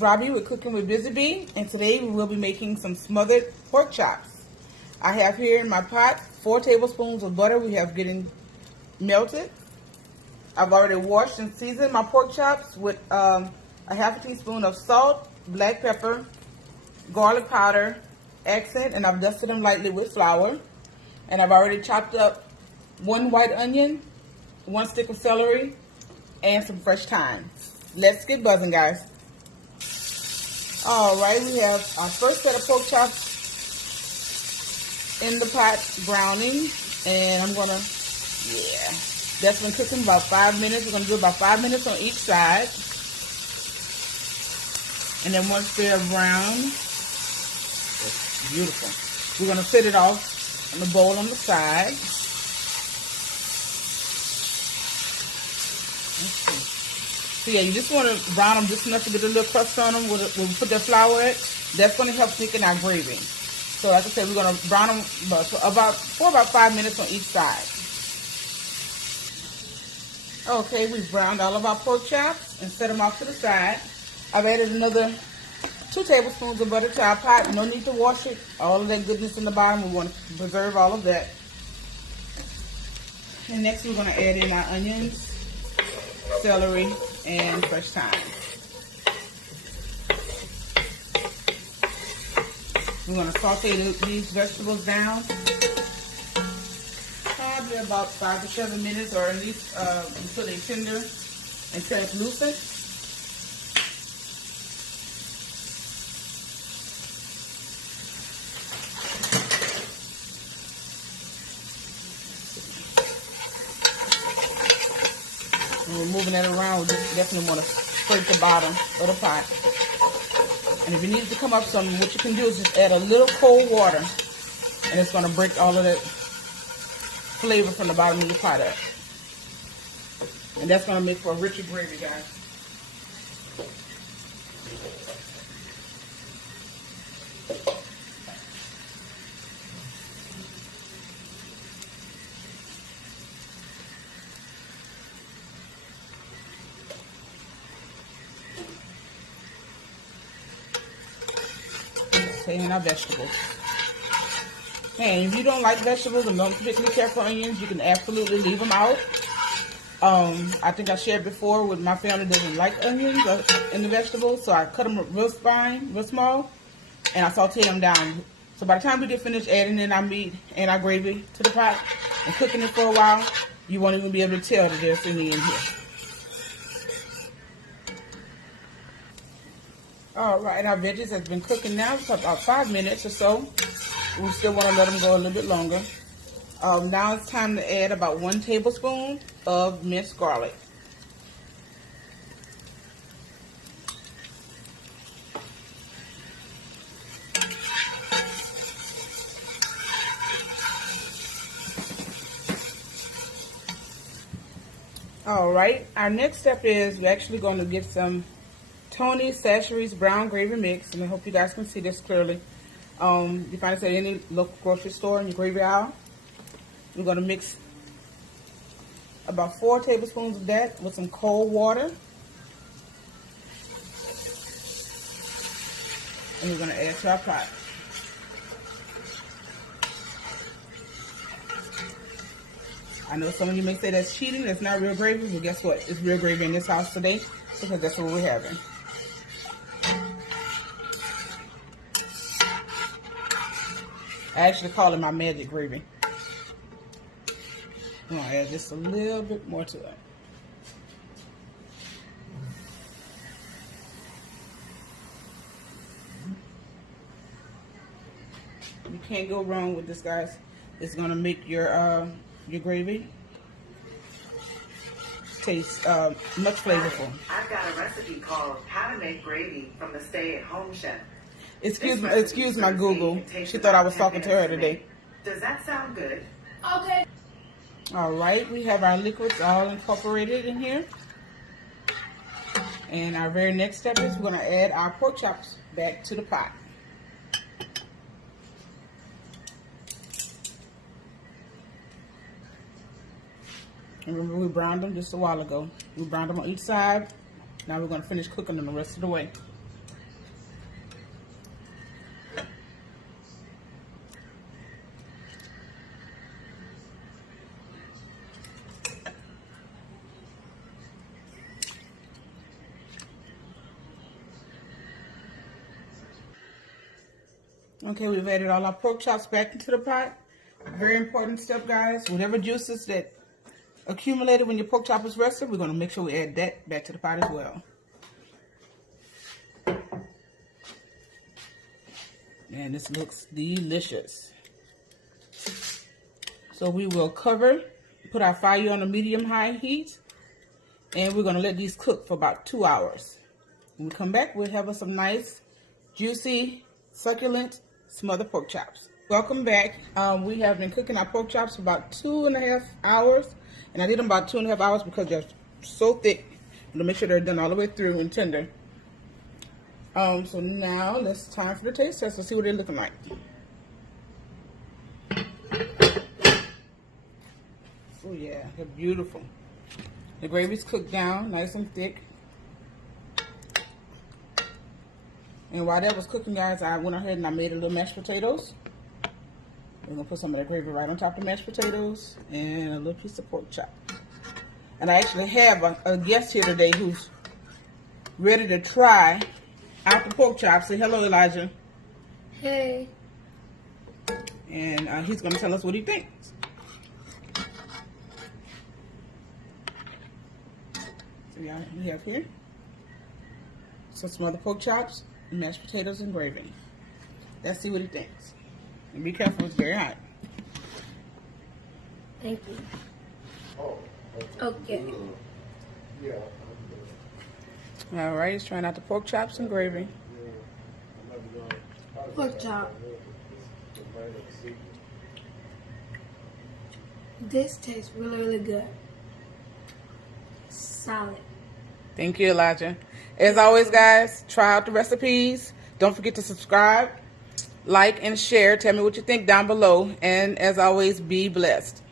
is Robbie with Cooking with Busy Bee, and today we will be making some smothered pork chops. I have here in my pot 4 tablespoons of butter we have getting melted. I've already washed and seasoned my pork chops with a half a teaspoon of salt, black pepper, garlic powder, accent, and I've dusted them lightly with flour. And I've already chopped up 1 white onion, 1 stick of celery, and some fresh thyme. Let's get buzzing, guys. Alright, we have our first set of pork chops in the pot browning, and I'm gonna, that's been cooking about 5 minutes. We're gonna do about 5 minutes on each side. And then once they're brown, it's beautiful. We're gonna set it off in the bowl on the side. So yeah, you just want to brown them just enough to get a little crust on them. When we put that flour in, that's going to help thicken our gravy. So like I said, we're going to brown them for about 5 minutes on each side. Okay, we've browned all of our pork chops and set them off to the side. I've added another 2 tablespoons of butter to our pot. No need to wash it. All of that goodness in the bottom, we want to preserve all of that. And next we're going to add in our onions, celery, and fresh thyme. We're going to saute these vegetables down probably about 5 to 7 minutes, or at least until they're tender and translucent. And we're moving that around. We just definitely want to scrape the bottom of the pot. And if it needs to come up some, what you can do is just add a little cold water, and it's going to break all of that flavor from the bottom of your pot up. And that's going to make for a richer gravy, guys. In our vegetables. And if you don't like vegetables and don't particularly care for onions, you can absolutely leave them out. I think I shared before with my family doesn't like onions in the vegetables, so I cut them real fine, real small, and I saute them down. So by the time we get finished adding in our meat and our gravy to the pot and cooking it for a while, you won't even be able to tell that there's any in here. Alright, our veggies have been cooking now for about 5 minutes or so. We still want to let them go a little bit longer. Now it's time to add about 1 tablespoon of minced garlic. Alright, our next step is we're actually going to get some Tony Chachere's brown gravy mix, and I hope you guys can see this clearly. You find this at any local grocery store in your gravy aisle. We're going to mix about 4 tablespoons of that with some cold water. And we're going to add to our pot. I know some of you may say that's cheating, that's not real gravy, but guess what? It's real gravy in this house today, because that's what we're having. I actually call it my magic gravy. I'm going to add just a little bit more to it. You can't go wrong with this, guys. It's going to make your gravy taste much flavorful. I've got a recipe called How to Make Gravy from the Stay-at-Home Chef. Excuse my Google. She thought I was talking to her today. Does that sound good? Okay. All right, we have our liquids all incorporated in here. And our very next step is we're going to add our pork chops back to the pot. And remember, we browned them just a while ago. We browned them on each side. Now we're going to finish cooking them the rest of the way. Okay, we've added all our pork chops back into the pot. Very important step, guys. Whatever juices that accumulated when your pork chop is rested, we're going to make sure we add that back to the pot as well. And this looks delicious. So we will cover, put our fire on a medium-high heat, and we're going to let these cook for about 2 hours. When we come back, we'll have us some nice, juicy, succulent, smothered pork chops. Welcome back. We have been cooking our pork chops for about 2.5 hours. And I did them about 2.5 hours because they're so thick. To make sure they're done all the way through and tender. So now it's time for the taste test. Let's see what they're looking like. Oh yeah, they're beautiful. The gravy's cooked down, nice and thick. And while that was cooking, guys, I went ahead and I made a little mashed potatoes. We're gonna put some of that gravy right on top of the mashed potatoes and a little piece of pork chop. And I actually have a guest here today who's ready to try out the pork chops. Say hello, Elijah. Hey. And he's going to tell us what he thinks. So we have here some other pork chops, mashed potatoes, and gravy. Let's see what he thinks. And be careful, it's very hot. Thank you. Okay. All right, he's trying out the pork chops and gravy. Pork chop. This tastes really, really good. Solid. Thank you, Elijah. As always, guys, try out the recipes. Don't forget to subscribe, like, and share. Tell me what you think down below. And as always, be blessed.